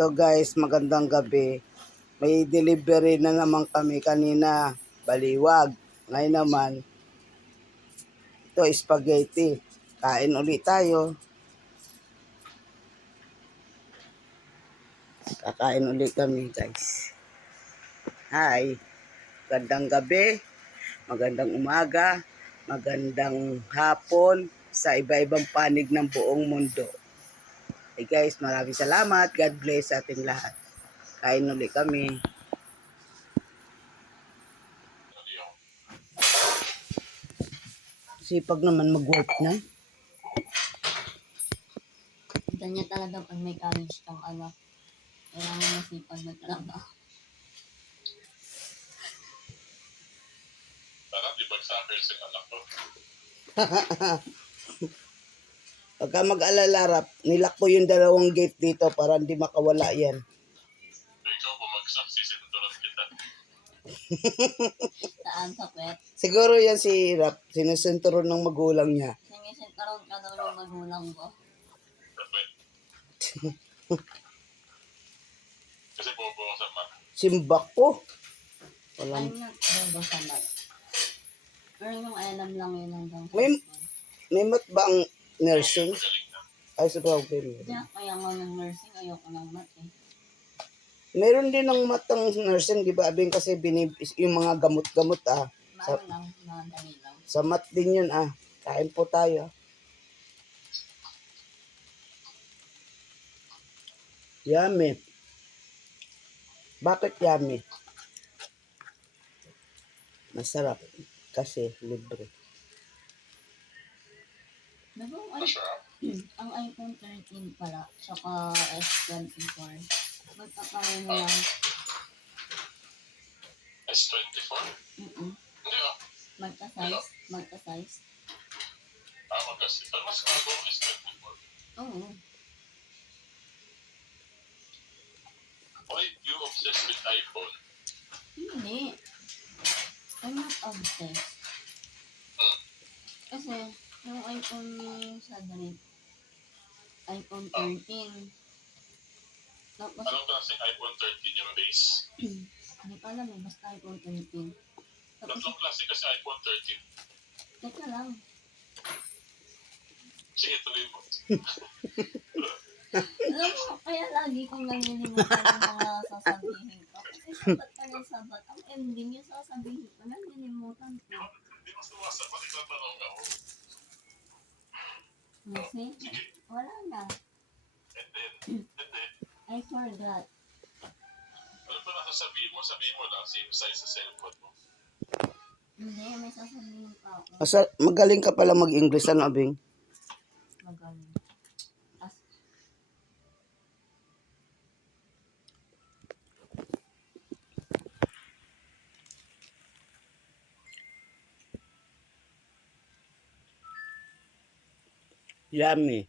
Ito guys, magandang gabi. May delivery na naman kami kanina, baliwag. Ngayon naman, ito spaghetti. Kain ulit tayo. Kakain ulit kami guys. Hi, magandang gabi, magandang umaga, magandang hapon sa iba-ibang panig ng buong mundo. Hey guys, maraming salamat. God bless sa ating lahat. Kain ulit kami. Sipag naman mag-work na. Ganyan talaga pag may college kang anak. Kailangan masipag na talaga. Parang di bagsaker sa anak ko. Pagka mag-alala, Rap, nilak ko yung dalawang gate dito para hindi makawala yan. Ikaw bumagsak, sisinturan kita. Saan sa pet? Siguro yan si Rap, sinusunturon ng magulang niya. Nangisin karoon ka daw ng magulang ko. Perfect. Kasi bobo ako sa mat. Simbak ko. I'm Walang... not bobo sa mat. Pero yung alam lang yun hanggang sa May- May mat ba ang nursing? Magaling na. Ay, sa problem. Kaya kaya nga ng nursing, ayoko ng mat eh. Meron din ng matang nursing, di ba? Abing kasi yung mga gamot-gamot Maano lang, madali lang. Sa mat din yun Kain po tayo. Yummy. Bakit yummy? Masarap. Kasi libre. Diba Masarap. ang iPhone 13 pala, tsaka S24. Magpapareho lang. S24? Hindi Magka-size. Magka-size. Magkasi. Pero mas bago ang S24. Oo. Why you obsessed with iPhone? Hindi. I'm not obsessed. Kasi, yung iPhone sa ganit, iPhone 13. Tapos, Anong klaseng iPhone 13 yung base? hindi pa alam eh, basta iPhone 13. Tapos, Tatlong klase kasi iPhone 13. teka lang. Sige, tuloy mo. Alam mo, kaya lagi kong nanlilimutan yung mga sasabihin ko. Kasi sabat ka ng sabat. Ang ending yung sasabihin ko, nanlilimutan ko. Hindi mo sumasagot, itatanong ako. Kasi, wala na. And then, I forgot. ano pa nasasabihin mo? Sabihin mo lang, same size sa cellphone mo. Hindi, may sasabihin pa ako. Magaling ka pala mag-English, Abing? Magaling. Yummy.